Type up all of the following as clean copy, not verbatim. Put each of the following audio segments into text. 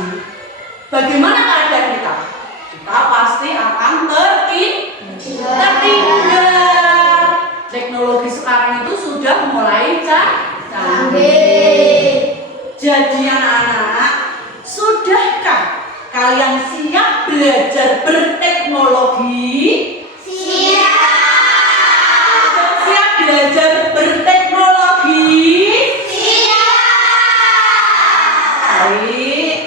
inovasi, bagaimana keadaan kita? Kita pasti akan tertinggal. Teknologi sekarang itu sudah mulai canggih. Jadi anak-anak, sudahkah kalian siap belajar berteknologi? Sudah siap belajar berteknologi? Baik.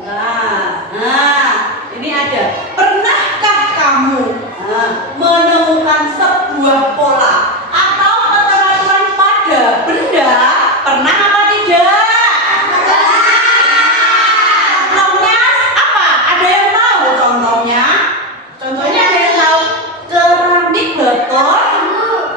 Nah, ini ada. Pernahkah kamu menemukan sebuah pola atau keteraturan pada benda? Pernah apa tidak? Contohnya apa? Ada yang tahu contohnya? Contohnya ada yang tahu? Keramik, betul?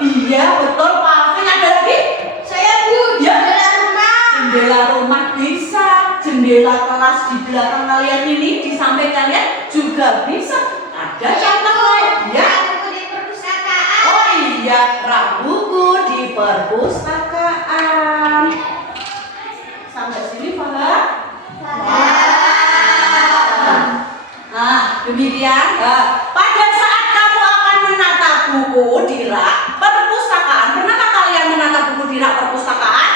Iya, betul. Paving, ada lagi? Saya Bu, Ya. jendela rumah. Jendela rumah bisa, jendela kelas di belakang kalian ini, di samping kalian juga bisa. Ada contoh lain? Ya. Buku di perpustakaan. Oh iya, rak buku di perpustakaan. Sampai sini paham? Nah, demikian. Pada saat kamu akan menata buku di rak perpustakaan, pernahkah kalian menata buku di rak perpustakaan?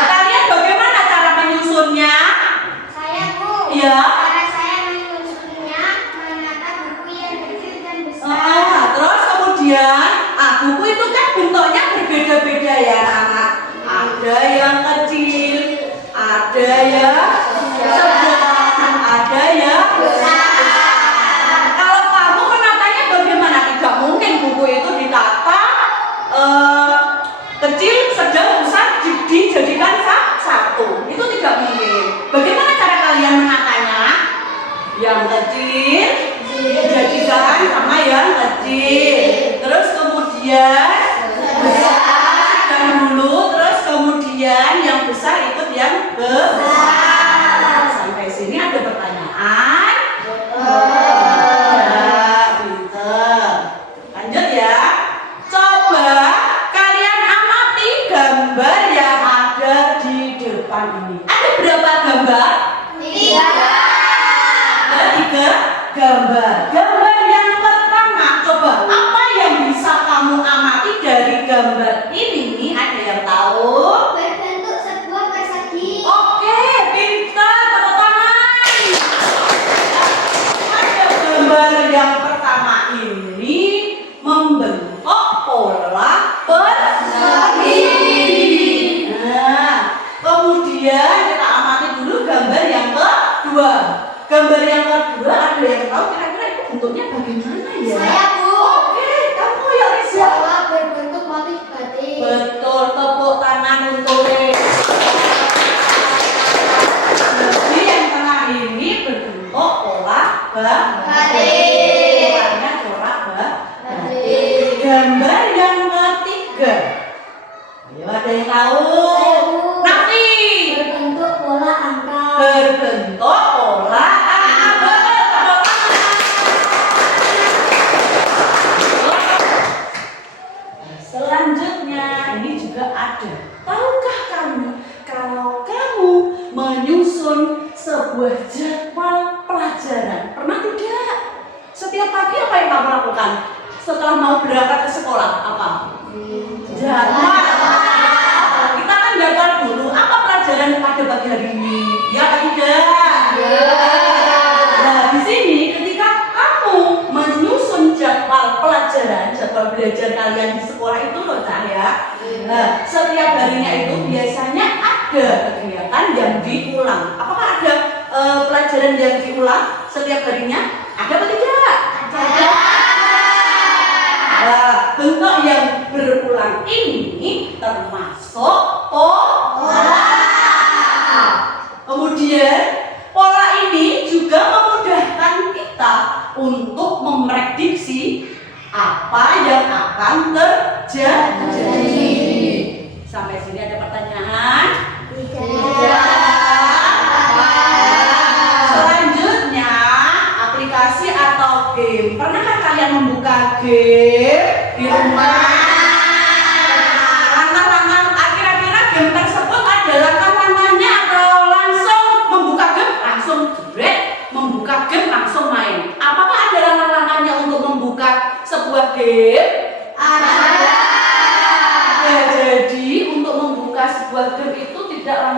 Kalian bagaimana cara menyusunnya? Saya Bu. Iya. Cara saya menyusunnya menata buku yang kecil dan besar. Terus kemudian, buku itu kan bentuknya berbeda-beda ya anak. Ada yang kecil, ada yang sedang, ada yang besar. Kalau kamu menatanya bagaimana? Tidak mungkin buku itu ditata kecil, sedang, besar dijadikan satu. Itu tidak mungkin. Bagaimana cara kalian menatanya? Yang kecil dijadikan sama yang kecil. Terus kemudian besar dulu, terus kemudian yang besar ikut yang besar. Sampai sini ada pertanyaan? Pinter. Lanjut ya. Coba kalian amati gambar yang ada di depan ini. Ada berapa gambar? 3. Ada 3 gambar. Gambar yang pertama, coba apa yang bisa kamu amati dari gambar ini? Ada yang tahu? Berbentuk sebuah persegi. Oke, pintar, tepuk tangan. Pada gambar yang pertama ini membentuk pola persegi. Nah, kemudian kita amati dulu gambar yang kedua. Gambar yang kedua ada yang tahu kira-kira itu bentuknya bagaimana ya? Saya Bu. Oke, kamu ya Risya. Pola berbentuk motif batik. Betul, tepuk tangan untuk Jadi yang tengah ini berbentuk pola Batik. Polanya pola Batik. Gambar yang ketiga. Ayo ada yang tahu? Saya Bu. Nafi. Berbentuk pola angka. Berbentuk pola angka. Selanjutnya ini juga ada. Tahukah kamu kalau kamu menyusun sebuah jadwal pelajaran? Pernah tidak? Setiap pagi apa yang kamu lakukan? Setelah mau berangkat ke sekolah apa? Jadwal. Kita kan jadwal dulu. Apa pelajaran pada pagi hari ini? Ya atau tidak? Nah, di sini ketika kamu menyusun jadwal pelajaran, jadwal belajar kalian di sekolah itu loh Cak ya. Nah, setiap harinya itu biasanya ada kegiatan yang diulang. Apakah ada pelajaran yang diulang setiap harinya? Ada atau tidak? Ada. Nah, bentuk yang berulang ini termasuk pola. Kemudian pola ini juga memudahkan kita untuk memprediksi apa yang akan terjadi. Sampai sini ada pertanyaan? Selanjutnya aplikasi atau game. Pernahkah kalian membuka game di rumah? Langkah-langkah kira-kira game tersebut ada langkah-langkahnya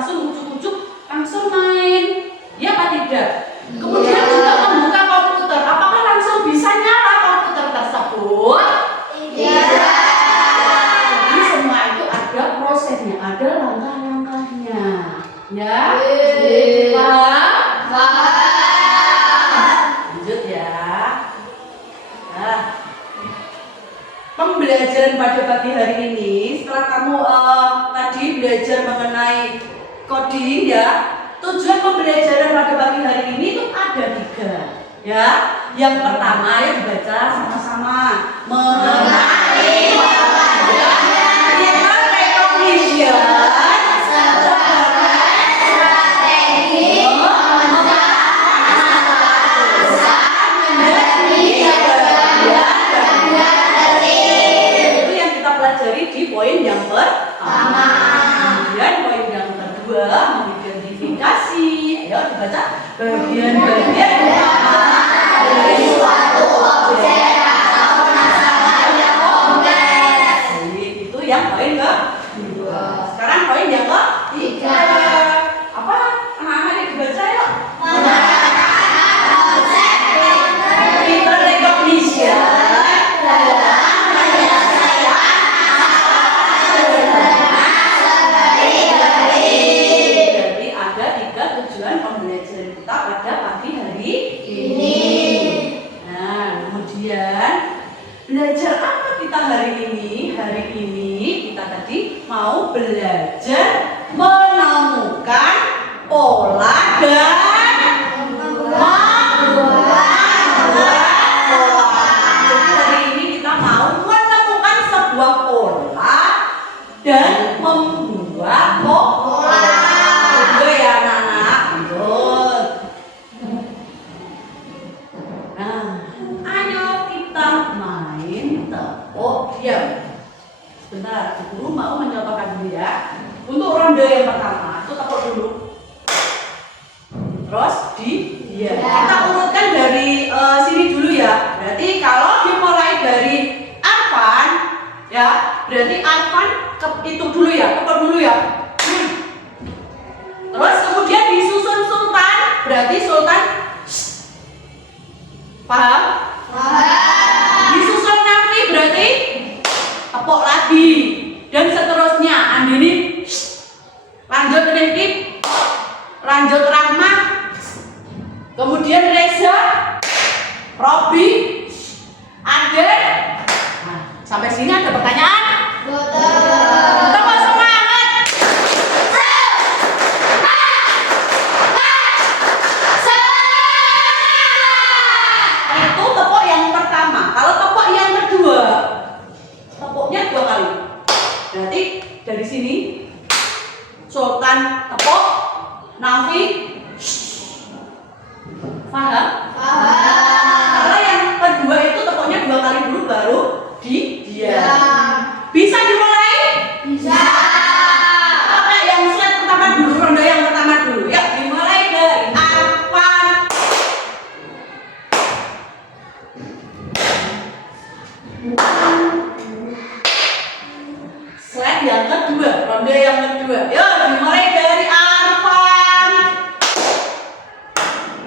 langsung ujuk-ujuk langsung main. Ya apa tidak? Kemudian juga membuka komputer. Apakah langsung bisa nyala komputer tersebut? Iya. Jadi semua itu ada prosesnya, ada langkah-langkahnya. Ya? Paham? Lanjut ya. Nah, pembelajaran pada pagi hari ini, setelah kamu tadi belajar mengenai coding ya, tujuan pembelajaran pada pagi hari ini itu ada 3 ya. Yang pertama ya dibaca sama-sama, mengenali recognition pelajari di poin yang pertama. Kemudian poin yang kedua mengidentifikasi. Ayo dibaca bagian-bagian utama dari suatu objek atau masalah yang kompleks. Jadi itu yang poin kedua. Sekarang poin yang ketiga. Apa? Anak-anak dibaca yuk. Pattern recognition. Pembelajaran kita pada pagi hari ini. Nah, kemudian belajar apa kita hari ini? Hari ini kita tadi mau belajar menemukan pola dan membuat pola. Jadi hari ini kita mau menemukan sebuah pola dan membuat pola. Juga ya anak-anak. Nah, ayo kita main tepuk diam. Sebentar, guru mau mencontohkan dulu ya. Untuk ronde yang pertama, itu tepuk dulu. Terus diam. Kita urutkan dari sini dulu ya. Berarti kalau dimulai dari Arfan, ya, berarti Arfan itu dulu ya, tepuk dulu ya. Terus kemudian disusun Sultan, berarti Sultan. Paham? Paham. Disusun Nafi berarti tepuk lagi. Dan seterusnya Andini. Lanjut Rifki. Lanjut Rahma. Kemudian Reza. Robi. Aden. Nah, sampai sini ada pertanyaan? Tepuk semangat. Itu tepuk yang pertama. Kalau tepuk yang kedua, tepuknya 2 kali. Berarti dari sini Sultan tepuk, Nafi. Paham? Kalau yang kedua itu tepuknya 2 kali dulu baru diam. Bisa dimulai? Bisa. Oke, yang slide pertama dulu, ronde yang pertama dulu. Yuk, dimulai dari Arfan. Slide yang kedua, ronde yang kedua. Yuk, dimulai dari Arfan.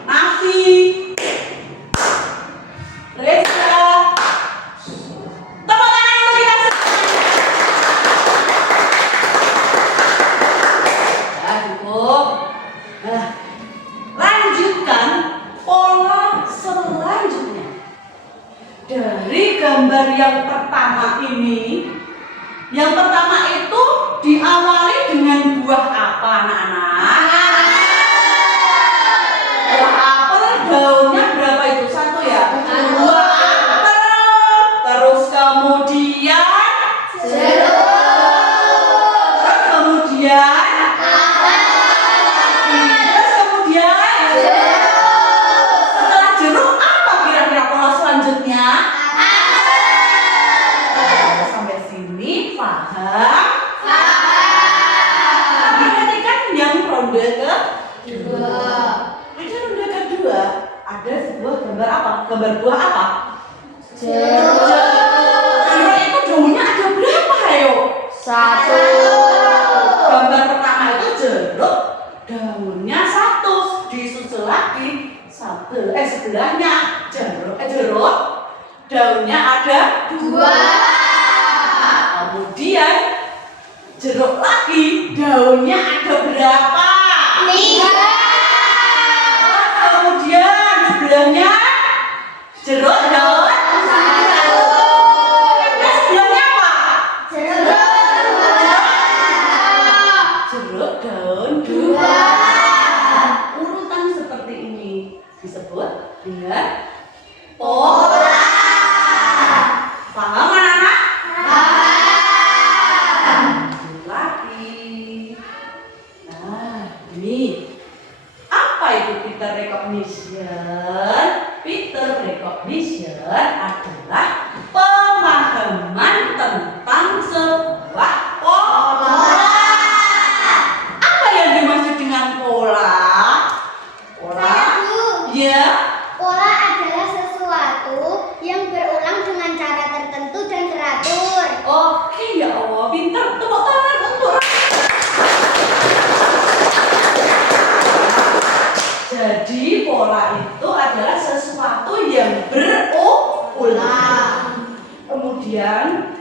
Nafi. Reza. Tepuk tangan untuk kita semua. Ya, cukup. Nah, lanjutkan pola selanjutnya. Dari gambar yang pertama ini, yang pertama itu diawali dengan buah apa, anak-anak? Buah apel, daunnya berapa itu? 1 ya? Buah apel. Terus kemudian jeruk. Terus kemudian terus kemudian setelah jeruk apa kira-kira pola selanjutnya? Sampai sini paham? Perhatikan yang ronde kedua. Ada ronde kedua, ada sebuah gambar apa? Gambar buah apa? Jeruk. Jeruk itu daunnya ada berapa, ayo? 1. Gambar pertama itu jeruk daunnya satu, disusul lagi sebelahnya jeruk, daunnya ada dua. Kemudian jeruk lagi, daunnya ada berapa? 3. Kemudian sebelahnya jeruk daun 1. Sebelahnya apa? Jeruk daun 2. Urutan seperti ini disebut dengan pola. Paham anak-anak? Lanjut lagi. Nah, ini apa itu Peter recognition? Peter recognition adalah pemahaman tentang sebuah pola. Apa yang dimaksud dengan pola? Pola? Ya. Pola adalah sesuatu yang berulang dengan cara tertentu dan teratur. Oke, ya Allah, pintar. Tepuk tangan untuk. Jadi pola itu adalah sesuatu yang berulang. Kemudian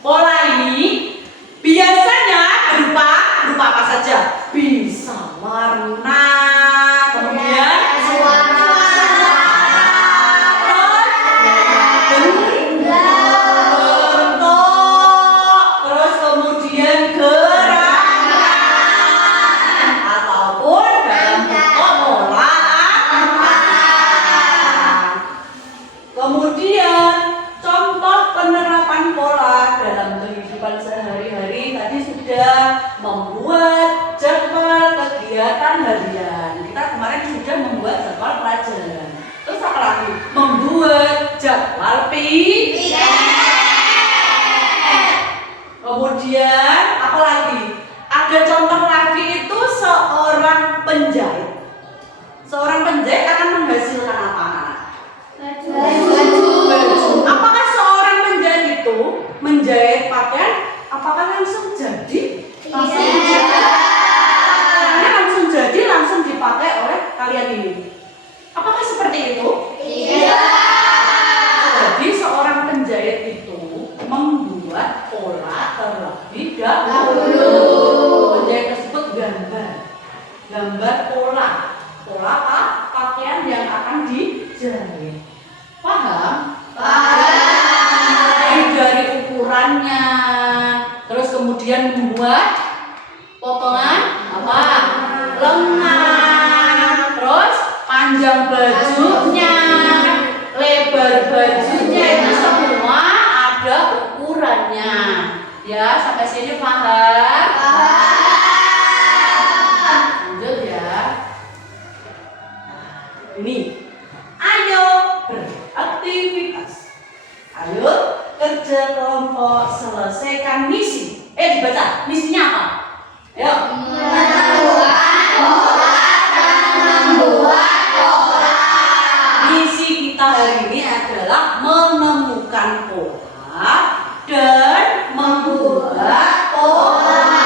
pola ini biasanya berupa apa saja? Bisa warna, kemudian terus kemudian gerakan ataupun dalam bentuk pola. Kemudian contoh penerapan pola dalam kehidupan sehari-hari tadi sudah membuat jadwal kegiatan harian. Kita kemarin sudah membuat jadwal pelajaran. Terus apa lagi? Membuat jadwal piket. Kemudian apa lagi? Ada contoh lagi itu seorang penjahit. Seorang penjahit akan menghasilkan apa? Baju. Apakah seorang penjahit itu menjahit pakaian? Apakah langsung jadi? Langsung jadi, langsung dipakai oleh kalian ini. Apakah seperti itu? Iya. Jadi seorang penjahit itu membuat pola terlebih dahulu. Penjahit tersebut gambar pola apa? Pakaian yang akan dijahit. Paham? Dari ukurannya, terus kemudian membuat potongan apa? Lengan, terus panjang bajunya, lebar bajunya, itu semua ada ukurannya. Ya, sampai sini paham? Lanjut ya. Ini, ayo beraktivitas. Ayo kerja kelompok, selesaikan misi. Dibaca, misinya apa? Ayo. Membuat pola. Misi kita hari ini adalah menemukan pola dan membuat pola.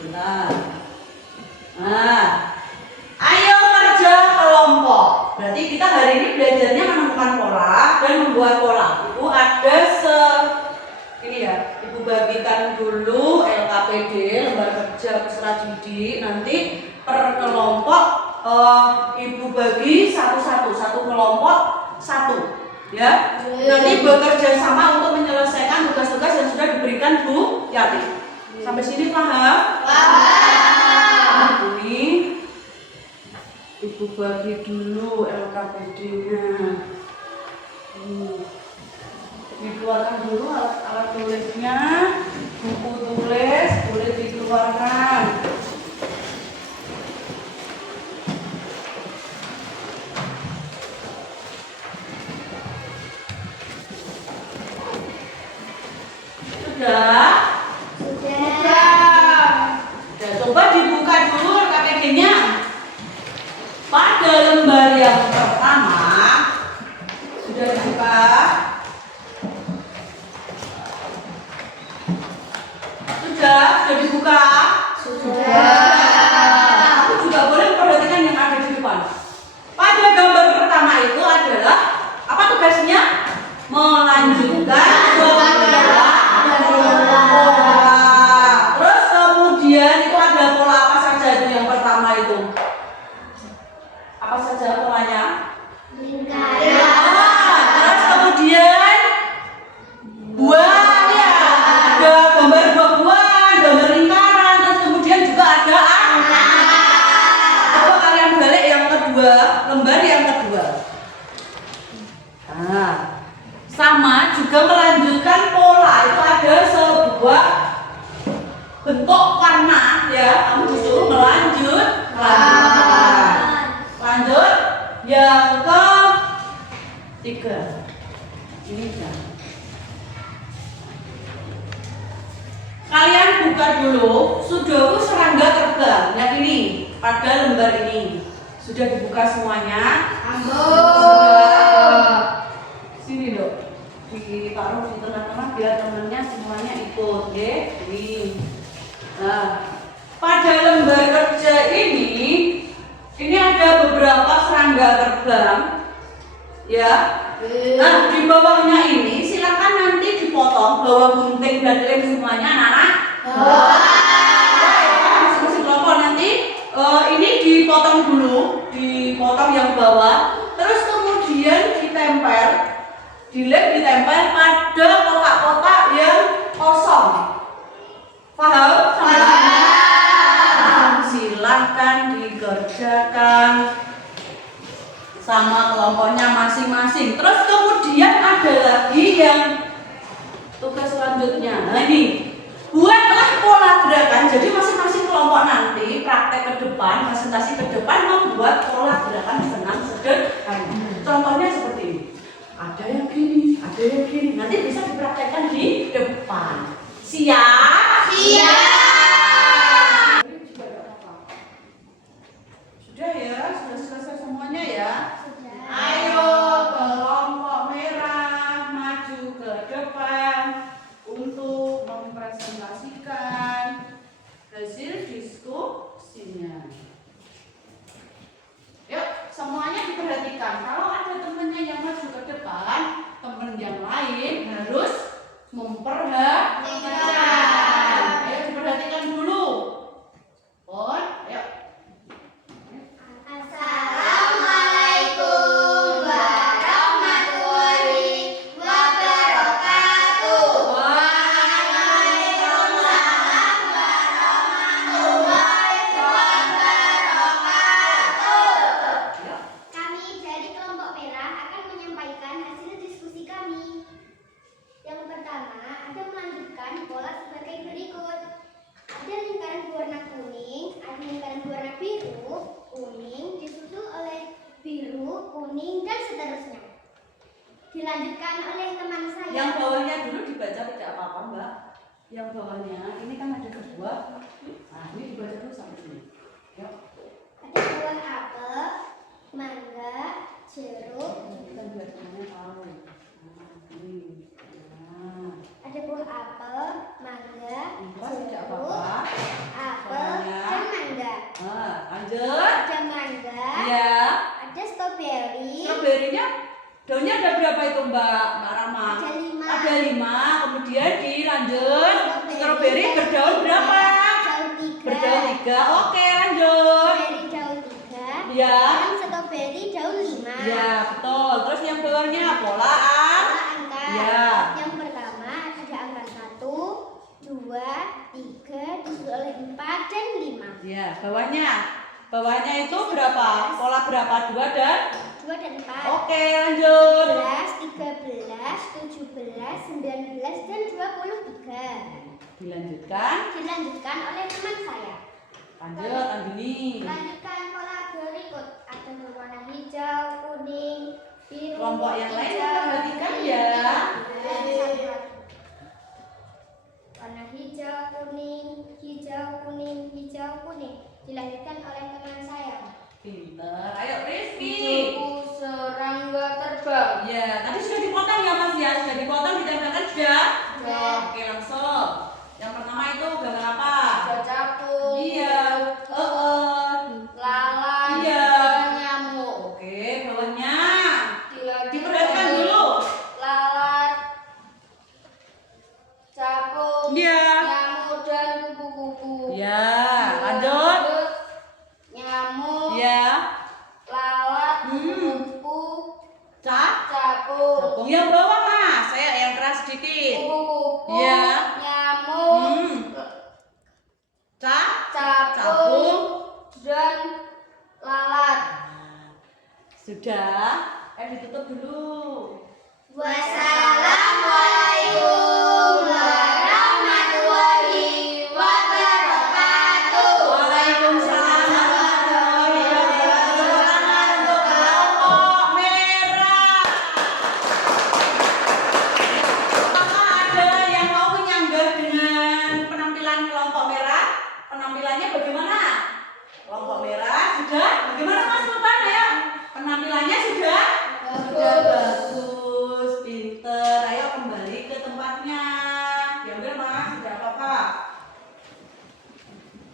Benar. Nah, ayo kerja kelompok. Berarti kita hari ini belajarnya menemukan pola dan membuat pola. Ibu ada ini ya, Ibu bagikan dulu LKPD, lembar kerja peserta didik. Nanti per kelompok Ibu bagi satu kelompok satu, ya. Nanti bekerja sama untuk menyelesaikan tugas-tugas yang sudah diberikan Bu Yati. Sampai sini paham? Paham. Ini Ibu bagi dulu LKPD-nya. Dikeluarkan dulu alat tulisnya, buku tulis boleh dikeluarkan. Sudah? Coba dibuka dulu LKPD-nya. Pada lembar yang pertama sudah dibuka. Sudah dibuka. Kamu juga boleh memperhatikan yang ada di depan. Pada gambar pertama itu adalah apa tugasnya? Melanjutkan pola. Terus kemudian itu ada pola apa saja itu yang pertama itu? Apa saja polanya? Terus kemudian buah ya, ada gambar buah-buahan, gambar lingkaran, terus kemudian juga ada angka. Coba kalian balik yang kedua, lembar yang kedua. Nah, sama juga melanjutkan pola itu ada sebuah bentuk warna ya, kamu disuruh melanjut. Lanjut yang ketiga. Ini kan. Kalian buka dulu, sudoku serangga terbang. Lihat ini, pada lembar ini. Sudah dibuka semuanya? Sudah. Sini dok, ditaruh di tengah-tengah biar temennya semuanya ikut, ya. Ini. Nah, pada lembar kerja ini ada beberapa serangga terbang, ya. Nah, di bawahnya ini silakan nanti dipotong bawah gunting dan lem semuanya, anak-anak. Masing-masing kelompok nanti ini dipotong dulu, dipotong yang bawah, terus kemudian ditempel, di lem ditempel pada kotak-kotak yang kosong. Paham? Silahkan dikerjakan sama kelompoknya masing-masing. Terus kemudian ada lagi yang tugas selanjutnya. Nah ini, buatlah pola gerakan. Jadi masing-masing kelompok nanti praktek ke depan, presentasi ke depan membuat pola gerakan senam sederhana. Contohnya seperti ini. Ada yang gini, ada yang gini. Nanti bisa dipraktekkan di depan. Siap? Siap. Sudah ya, sudah selesai semuanya ya. Ayo kelompok merah maju ke depan untuk mempresentasikan hasil diskusinya. Yuk, semuanya diperhatikan. Kalau ada temennya yang maju ke depan, temen yang lain harus memperhatikan. Ayo diperhatikan dulu. On, ayo. Assalamualaikum warahmatullahi wabarakatuh. Waalaikumsalam warahmatullahi wabarakatuh. Kami dari kelompok merah akan menyampaikan hasil diskusi kami. Yang pertama, ada melanjutkan pola sebagai berikut. Ada lingkaran berwarna kuning, ada lingkaran berwarna biru, kuning, disusul oleh biru, kuning, dan seterusnya. Dilanjutkan oleh teman saya. Yang bawahnya dulu dibaca tidak apa-apa mbak. Yang bawahnya ini kan ada kedua. Nah ini dibaca dulu sampai sini. Yuk. Ada buah apel, mangga, jeruk. Kita biar semuanya tahu. Nah, ini. Nah. Ada buah apel, mangga, Tidak jeruk, apa-apa. apel, Soalnya. dan mangga. Nah, lanjut. Ada mangga, Ya. ada stroberi, Stroberinya daunnya ada berapa itu Mbak Rama? Ada 5. Ada 5. Kemudian dilanjut. Stroberi berdaun berapa? Daun 3. Berdaun 3. Oke, lanjut. Stroberi daun 3. Ya. Dan stroberi daun 5. Ya, betul. Terus yang bawahnya pola Angka. Ya. Yang pertama ada angka 1, 2, 3, disusul oleh 4 dan 5. Ya, bawahnya. Bawahnya itu berapa? Pola berapa? 2 dan 2 dan 4. Oke, lanjut. 11, 13, 17, 19, dan 23. Dilanjutkan. Dilanjutkan oleh teman saya. Lanjut, Andini. Lanjutkan pola berikut. Ada berwarna hijau, kuning, biru, Kelompok yang lain hijau, perhatikan ya. dan satu lagi. Warna hijau, kuning, hijau, kuning, hijau, kuning. Dilanjutkan oleh teman saya. Pinter. Ayo, Rizky. Suku serangga terbang. Ya, tadi sudah dipotong ya Mas ya? Sudah dipotong, ditempelkan sudah? Sudah. Oke, langsung. Yang pertama itu gambar apa? Capung. Sudah? Ditutup dulu. Wassalamualaikum warahmatullahi wabarakatuh. Waalaikumsalam warahmatullahi wabarakatuh. Selamat untuk kelompok merah. Apakah ada yang mau menyanggah dengan penampilan kelompok merah? Penampilannya bagaimana? Kelompok merah sudah? Bagaimana Mas Sultan ya? Penampilannya sudah? Sudah bagus, pinter. Ayo kembali ke tempatnya. Diambil Mas, tidak apa-apa.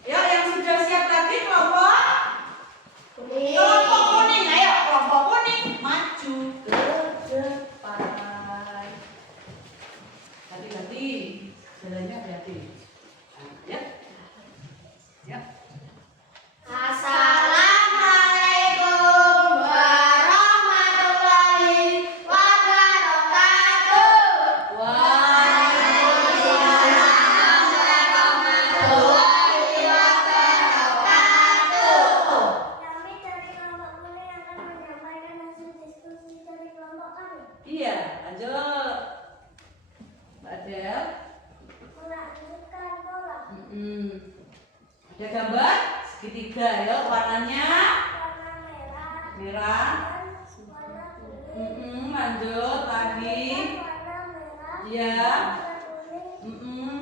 Ya, yang sudah siap lagi kelompok kuning. Ayo kelompok kuning maju ke depan. Hati-hati, jalannya hati-hati. Ya, ya. Assalamualaikum warahmatullahi wabarakatuh. Waalaikumsalam warahmatullahi wabarakatuh. Kami dari kelompok kuning akan menyampaikan hasil diskusi dari kelompok kami. Iya, lanjut. Mbak Adel. Melanjutkan pola Ada gambar segitiga ya, warnanya warna merah merah. dan warna kuning. Lanjut lagi. Warna merah, Iya. warna kuning,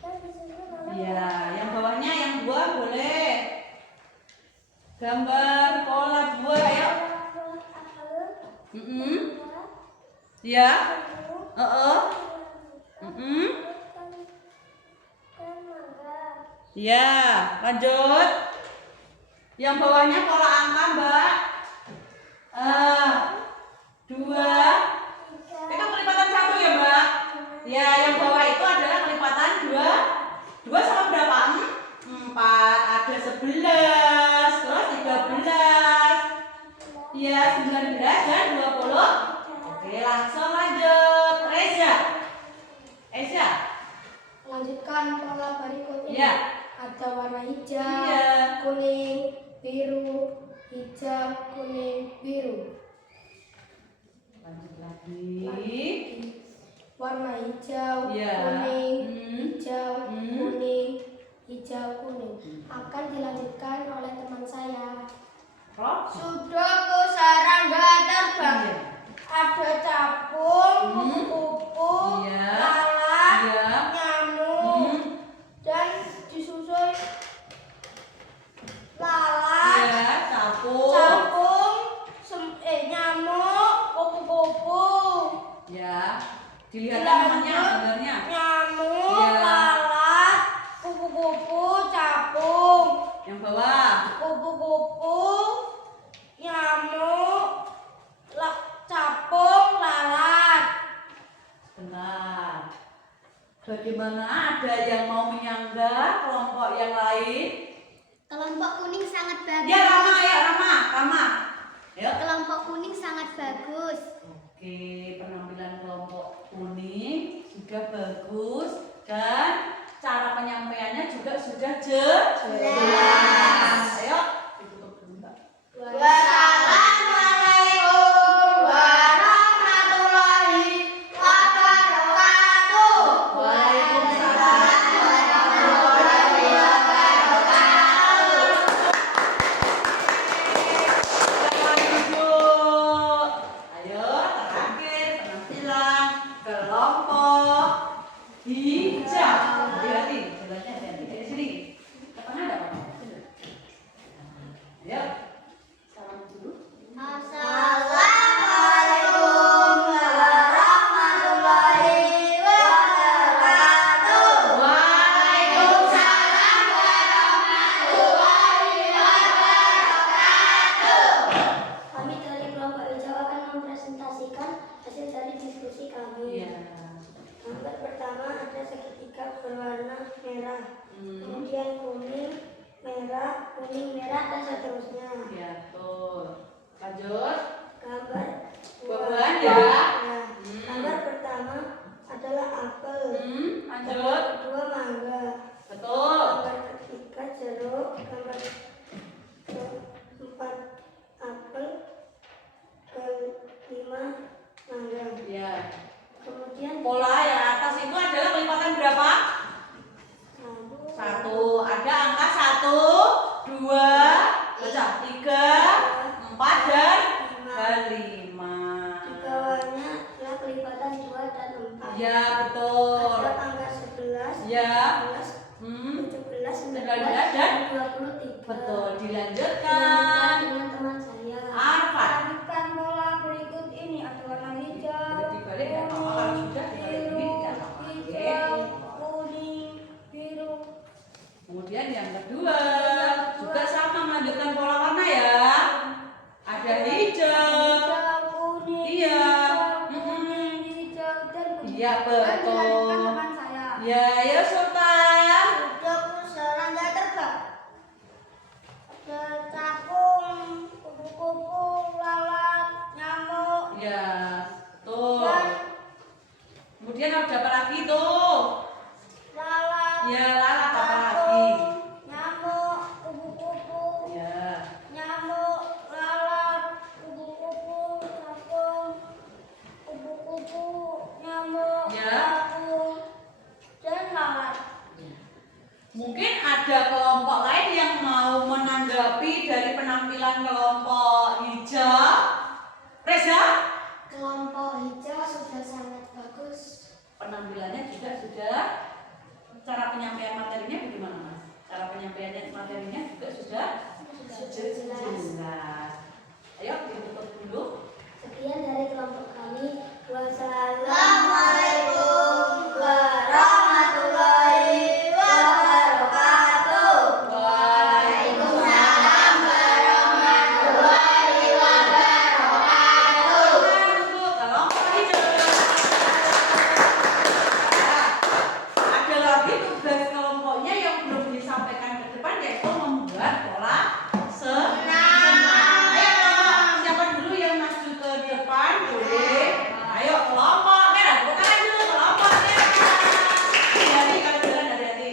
dan disusun oleh Iya, yang bawahnya yang buah boleh. Gambar pola buah ya. apel, buah, Ya. jeruk, Mm-mm. dan mangga. Ya, lanjut. Yang bawahnya pola angka, Mbak. 2. Itu kelipatan 1 ya, Mbak? Ya, yang bawah itu adalah kelipatan 2. 2 sama berapa? 4. Ada 11, terus 13. Ya, 19 dan 20. Oke, langsung lanjut. Reza. Lanjutkan pola berikutnya. Ya. Ada warna hijau, Iya. kuning, biru, hijau, kuning, biru. Lanjut lagi. Warna hijau, Iya. kuning, Hmm. hijau, Hmm. kuning, hijau, kuning. Akan dilanjutkan oleh teman saya. Rob. Sudah ke serangga terbang. Iya. Ada capung, Hmm. kupu, Iya. lalat, Iya. nyamuk, dan disusul lalat, Iya, capung, nyamuk, kupu-kupu, Ya. Dilihat Lanjut. namanya gambarnya. nyamuk, Iya. lalat, kupu-kupu, capung, Yang bawah. kupu-kupu, nyamuk, capung, lalat. Sebentar. Bagaimana, ada yang mau menyanggah kelompok yang lain? Kelompok kuning sangat bagus. Ya, Rama. Yuk. Kelompok kuning sangat bagus. Oke, penampilan kelompok kuning sudah bagus dan cara penyampaiannya juga sudah jelas. Ayo, ditutup dulu, Mbak. Wassalamualaikum warahmatullahi wabarakatuh. Waalaikumsalam warahmatullahi wabarakatuh. Selamat duduk. Ayo, terakhir penampilan kelompok hijau. Hati-hati, jalannya hati-hati. Dari sini. Ke tengah ada apa? Ayo. Salam dulu. Assalamualaikum warahmatullahi wabarakatuh. Waalaikumsalam warahmatullahi wabarakatuh. Kami dari kelompok hijau akan mempresentasikan hasil dari diskusi kami. Iya. Gambar pertama ada segitiga berwarna merah, kemudian kuning, merah, dan seterusnya. Iya, betul. Lanjut. Gambar Buah-buahan ya. Nah, gambar pertama adalah apel. Lanjut. Gambar kedua mangga. Betul. Gambar ketiga jeruk. Gambar keempat apel. 33. Betul, dilanjutkan. Dengan teman saya. Arfan. Lanjutkan pola berikut ini ada warna hijau, Dibalik nggak apa-apa, kalau sudah dibalik ini tidak apa-apa. hijau, kuning, biru. Kemudian yang kedua juga sama melanjutkan pola warna ya. Ada hijau. Kuning, Iya. hijau, dan kuning. Iya betul. Teman saya. Ya, ya Sultan. Hijau serangga terbang. Cakung, kupu-kupu, lalat, nyamuk. Ya, tuh. Dan Kemudian ada apa lagi tuh? lalat. Ya, lalat apa lagi? Nyamuk, kupu-kupu. Ya. Nyamuk, lalat, kupu-kupu, cakung, kupu-kupu, nyamuk, Ya. cakung, dan lalat. Mungkin ada kelompok lain yang mau menanggapi dari penampilan kelompok hijau. Reza? Kelompok hijau sudah sangat bagus. Penampilannya juga sudah. Cara penyampaian materinya bagaimana Mas? Cara penyampaian materinya juga sudah jelas. Ayo ditutup dulu. Sekian dari kelompok kami. Wassalamualaikum warahmatullahi wabarakatuh. Waalaikumsalam warahmatullahi wabarakatuh. Untuk kelompok hijau. Ada lagi tugas kelompoknya yang belum disampaikan ke depan yaitu membuat pola senam. Ayo kelompok siapa dulu yang maju ke depan boleh. Ayo kelompok merah, tepuk tangan dulu kelompok merah. Hati-hati kalau jalan hati-hati.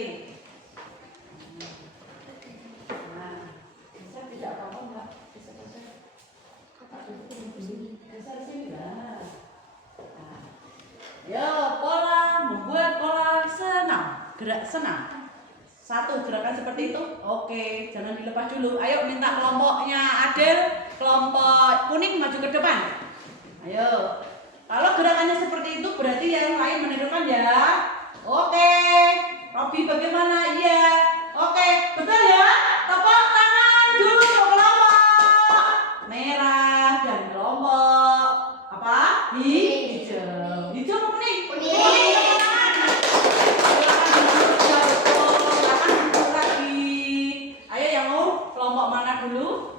Nah, bisa tidak apa-apa Mbak? Bisa. Bisa sini lah. Nah. Yo, pola membuat pola senam, gerak senam. Satu gerakan seperti itu, oke, jangan dilepas dulu. Ayo minta kelompoknya Adel, kelompok kuning maju ke depan. Ayo, kalau gerakannya seperti itu berarti yang lain menirukan ya. Oke, Robi bagaimana? Iya, oke, betul ya. Tepuk tangan dulu untuk kelompok merah dan kelompok apa? Hijau. Hijau apa kuning? Kuning. Ayo yang mau kelompok mana dulu?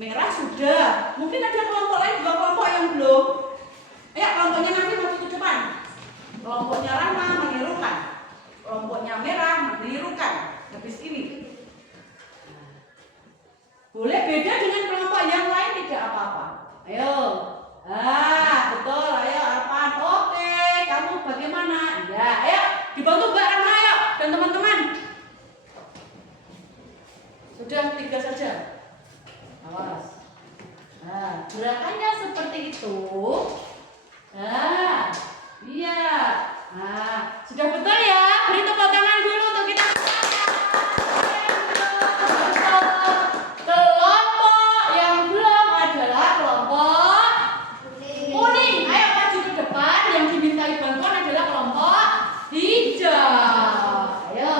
Merah sudah. Mungkin ada kelompok lain juga kelompok yang belum. Ayo kelompoknya nanti maju ke depan. Kelompoknya Rama menirukan. Kelompoknya merah menirukan. Habis ini. Boleh beda dengan kelompok yang lain tidak apa-apa. Ayo. Betul. Ayo Arfan. Oke, kamu bagaimana? Ya, ayo dibantu Mbak Rama ayo dan teman-teman. Sudah 3 saja. Awas. Nah, gerakannya seperti itu. Nah, iya. Nah, sudah betul ya? Beri tepuk tangan dulu untuk kita. Kelompok yang belum adalah kelompok kuning. Ayo maju ke depan. Yang dimintai bantuan adalah kelompok hijau. Ayo,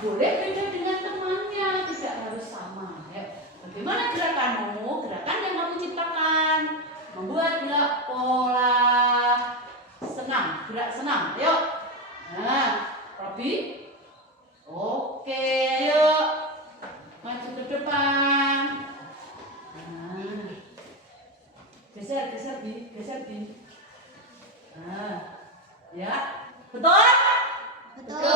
boleh beda dengan temannya, tidak harus sama. Ayo, bagaimana gerakanmu? Gerakan yang kamu ciptakan. Membuat gerak pola senam, gerak senam. Ayo. Nah, Robi. Oke, ayo. Maju ke depan. Nah. Geser Bi. Nah. Ya. Betul? Betul.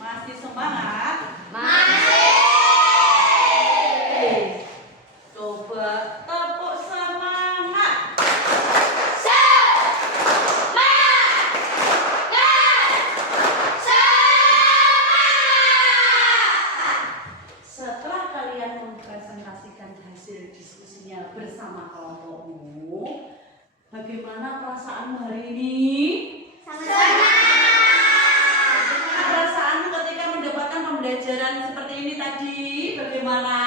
Masih semangat? Masih. Coba tepuk semangat. Setelah kalian mempresentasikan hasil diskusinya bersama kelompokmu, bagaimana perasaanmu hari ini? Perasaanmu ketika mendapatkan pembelajaran seperti ini tadi, bagaimana?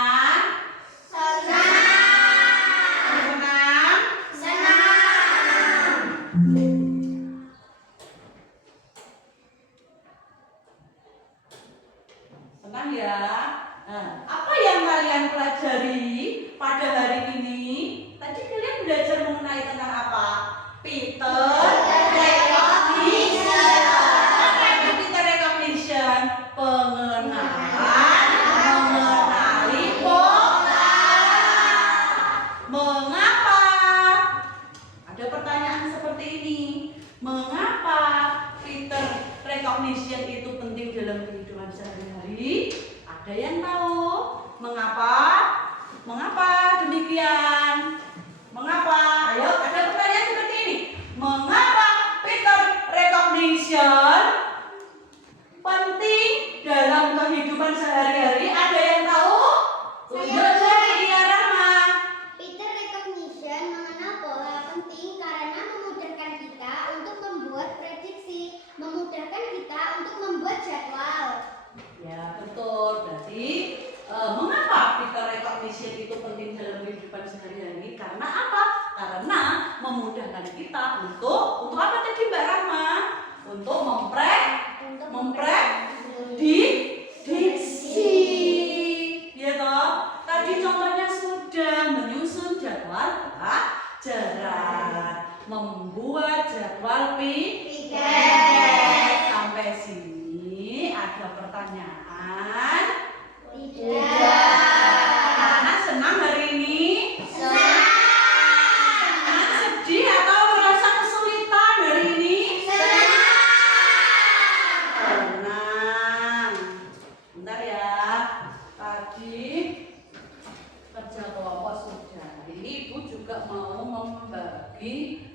Senang. mengenai tentang apa? Peter recognition. Apa itu Peter recognition? Pengenalan, mengenali pola. Mengapa? Ada pertanyaan seperti ini. Mengapa Peter recognition itu penting dalam kehidupan sehari-hari? Ada yang tahu? Mengapa? Mengapa demikian? Mengapa? Ayo, ada pertanyaan seperti ini. Mengapa Peter recognition penting dalam kehidupan sehari-hari? Ada yang tahu? Tunjuk saya, Rahma. Peter recognition mengenal pola penting karena memudahkan kita untuk membuat prediksi, memudahkan kita untuk membuat jadwal. Ya, betul. Berarti mengapa Peter recognition itu penting dalam kehidupan sehari-hari? Karena apa? Karena memudahkan kita untuk apa tadi Mbak Rahma? Untuk memprediksi. Ya toh? Tadi contohnya sudah menyusun jadwal pelajaran, membuat jadwal piket. Sampai sini ada pertanyaan? Tidak. Karena senang hari ini? Senang. Senang, sedih atau merasa kesulitan hari ini? Senang. Bentar ya. Tadi kerja kelompok sudah. Ini Ibu juga mau membagi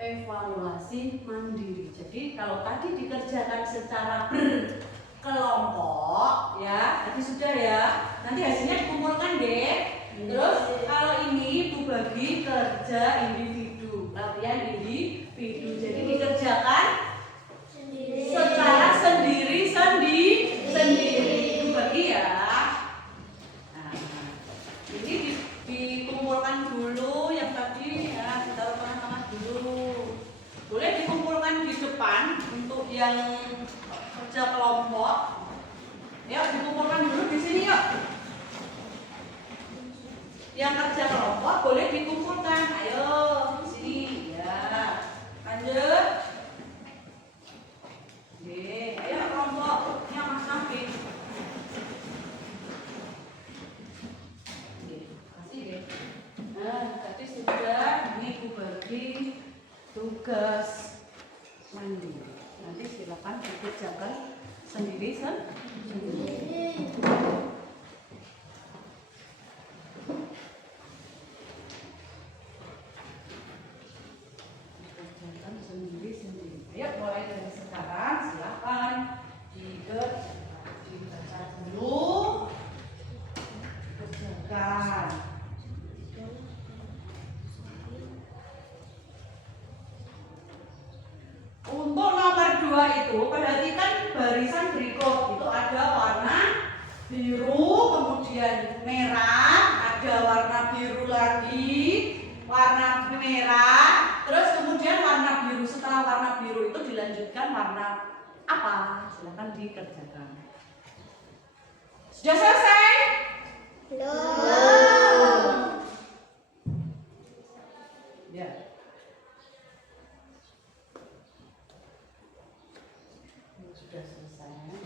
evaluasi mandiri. Jadi kalau tadi dikerjakan secara berkelompok ya, tadi sudah ya. Nanti hasilnya dikumpulkan deh. Terus kalau ini Ibu bagi kerja individu, latihan individu. Jadi dikerjakan secara sendiri-sendiri. Ibu bagi ya. Nah, ini dikumpulkan dulu yang tadi ya, ditaruh tengah-tengah dulu. Boleh dikumpulkan di depan untuk yang kerja kelompok. Yuk dikumpulkan dulu di sini yuk. Yang kerja kelompok boleh dikumpulkan. Ayo di sini ya. Lanjut. Oke, ayo kelompoknya Mas Nafi. Kasih deh. Nah, tadi sudah ini Ibu bagi tugas mandiri. Nanti silakan dikerjakan sendiri. Kerjakan sendiri. Ayo mulai dari sekarang silakan dibaca dulu, kerjakan. Untuk nomor 2 itu perhatikan barisan berikut. Itu ada warna biru, kemudian merah, ada warna biru lagi, warna merah, terus kemudian warna biru. Setelah warna biru itu dilanjutkan warna apa? Silakan dikerjakan. Sudah selesai? Belum. Ya. Sudah selesai.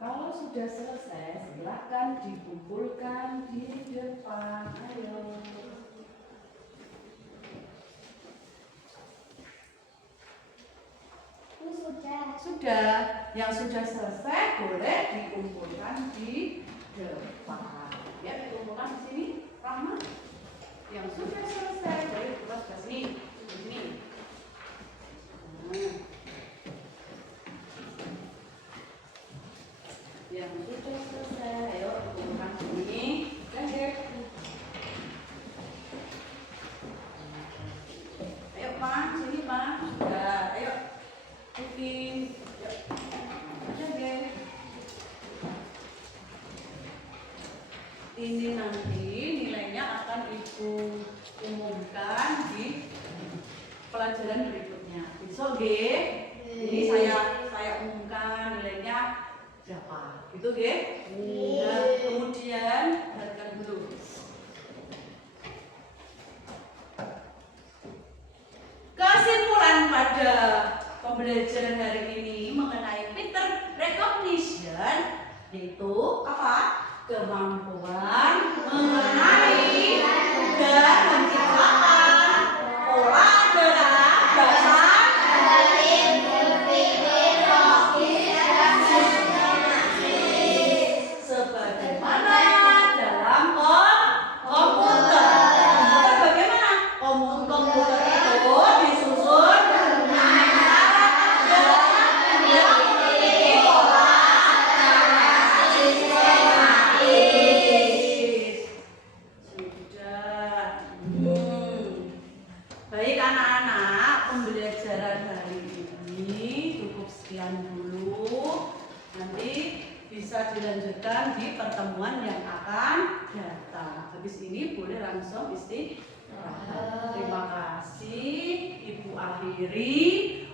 Kalau sudah selesai, silakan dikumpulkan di depan. Ayo. Sudah. Yang sudah selesai boleh dikumpulkan di depan. Ya, dikumpulkan di sini, Rahma. Yang sudah selesai boleh dikumpulkan ke sini. Di sini. Yang sudah selesai, ayo dikumpulkan sini. Lanjut. Ayo Pak, sini Pak. Sudah, ayo. Bikin. Ini nanti nilainya akan Ibu umumkan di pelajaran berikutnya. Besok G, ini saya umumkan nilainya berapa, gitu G. Nah, kemudian dengarkan dulu. pembelajaran hari ini mengenai pattern recognition, yaitu apa? Kemampuan mengenali dan menciptakan pola gerak dasar sebagaimana dalam komputer. Komputer bagaimana? Komputer itu disusun dengan cara kerja yang memiliki pola secara sistematis. Sudah. Baik anak-anak, pembelajaran hari ini cukup sekian dulu. Nanti bisa dilanjutkan di pertemuan yang akan datang. Habis ini boleh langsung istirahat. Terima kasih. Ibu akhiri.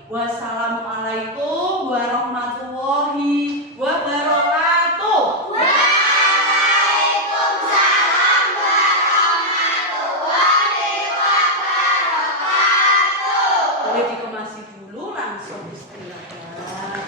Wassalamualaikum warahmatullahi wabarakatuh. Waalaikumsalam warahmatullahi wabarakatuh. Boleh dikomasi dulu langsung istirahat.